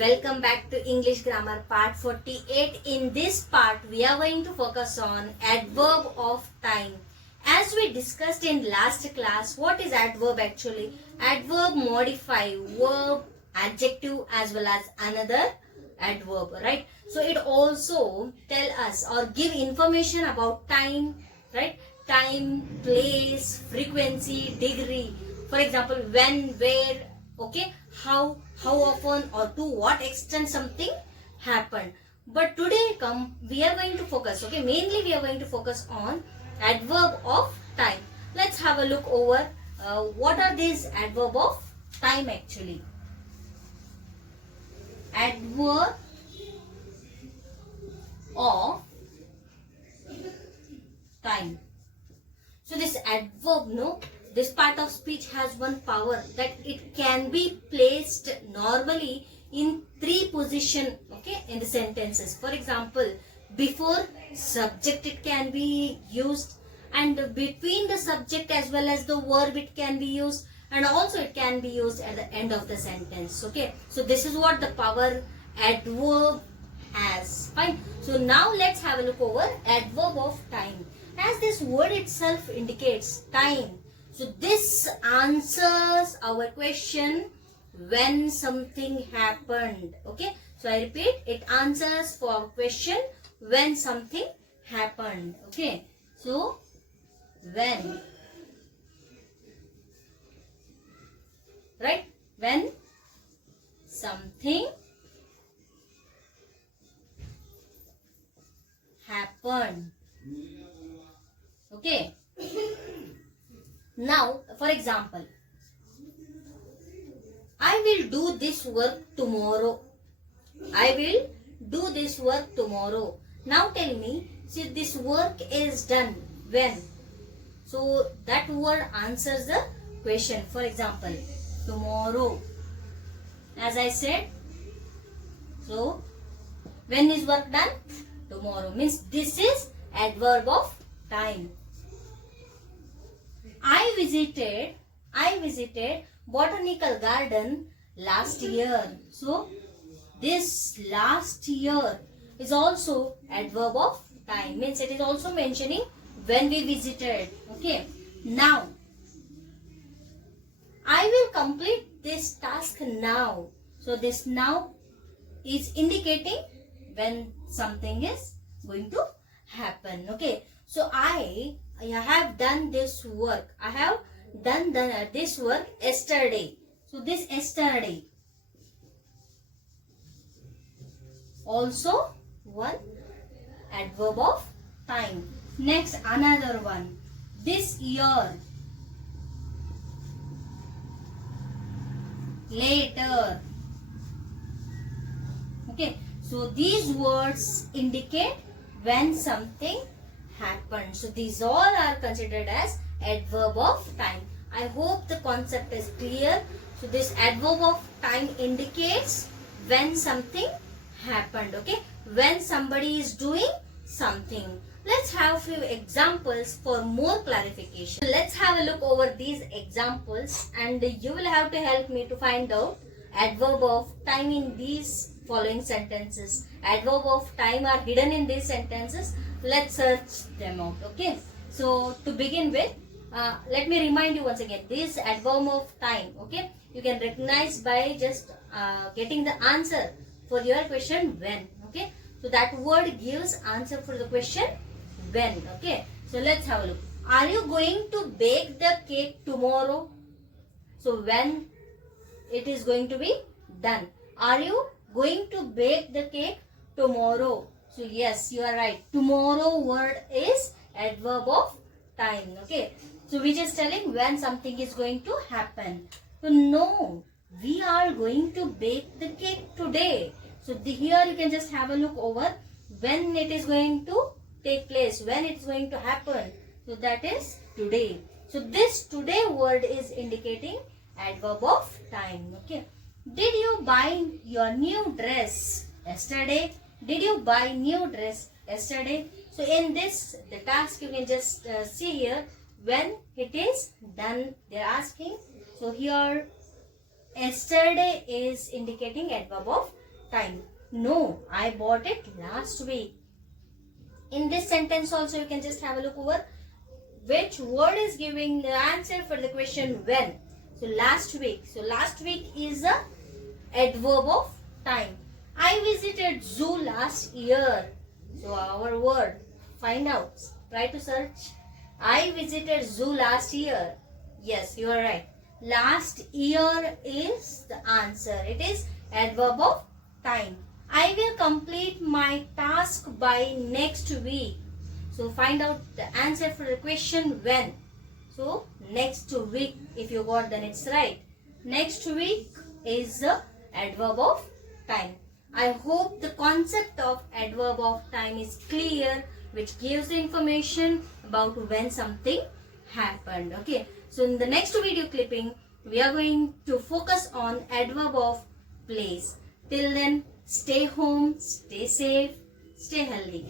Welcome back to English Grammar part 48. In this part, we are going to focus on adverb of time. As we discussed in last class, what is adverb actually? Adverb modify verb, adjective as well as another adverb, right? So it also tell us or give information about time, right? Time, place, frequency, degree. For example, when, where, okay, how often or to what extent something happened. But today we are going to focus, okay, mainly we are going to focus on adverb of time. Let's have a look over what are these adverb of time actually. Adverb of time. So this adverb, this part of speech has one power that it can be placed normally in three position, okay, in the sentences. For example, before subject it can be used, and between the subject as well as the verb it can be used, and also it can be used at the end of the sentence, okay. So this is what the power adverb has. Fine. So now let's have a look over adverb of time. As this word itself indicates, time. So this answers our question when something happened. Okay. So I repeat, it answers for our question when something happened. Okay. So when, right? When something happened. Okay. Now, for example, I will do this work tomorrow. I will do this work tomorrow. Now tell me, see, this work is done when? So that word answers the question. For example, tomorrow. As I said, so when is work done? Tomorrow. Means this is adverb of time. I visited botanical garden last year. So this last year is also adverb of time. Means it is also mentioning when we visited. Okay. Now I will complete this task now. So this now is indicating when something is going to happen. Okay. So I have done this work. I have done this work yesterday. So this yesterday also one adverb of time. Next, another one. This year. Later. Okay. So these words indicate when something happened. So these all are considered as adverb of time. I hope the concept is clear. So this adverb of time indicates when something happened. Okay. When somebody is doing something. Let's have a few examples for more clarification. Let's have a look over these examples and you will have to help me to find out adverb of time in these following sentences. Adverb of time are hidden in these sentences. Let's search them out. Okay. So to begin with, let me remind you once again, this adverb of time, okay, you can recognize by just getting the answer for your question when. Okay. So that word gives answer for the question when. Okay. So let's have a look. Are you going to bake the cake tomorrow? So when it is going to be done. Are you going to bake the cake tomorrow? So yes, you are right. Tomorrow word is adverb of time. Okay. So which is telling when something is going to happen. So no, we are going to bake the cake today. So here you can just have a look over when it is going to take place, when it is going to happen. So that is today. So this today word is indicating adverb of time. Okay. Did you buy your new dress yesterday? Did you buy new dress yesterday? So in this, the task you can just see here when it is done. They are asking. So here yesterday is indicating adverb of time. No, I bought it last week. In this sentence also you can just have a look over which word is giving the answer for the question when. So last week. So last week is a adverb of time. I visited zoo last year. So our word, find out. Try to search. I visited zoo last year. Yes, you are right. Last year is the answer. It is adverb of time. I will complete my task by next week. So find out the answer for the question when. So next week, if you got, then it's right. Next week is the adverb of time. I hope the concept of adverb of time is clear, which gives the information about when something happened. Okay. So in the next video clipping, we are going to focus on adverb of place. Till then, stay home, stay safe, stay healthy.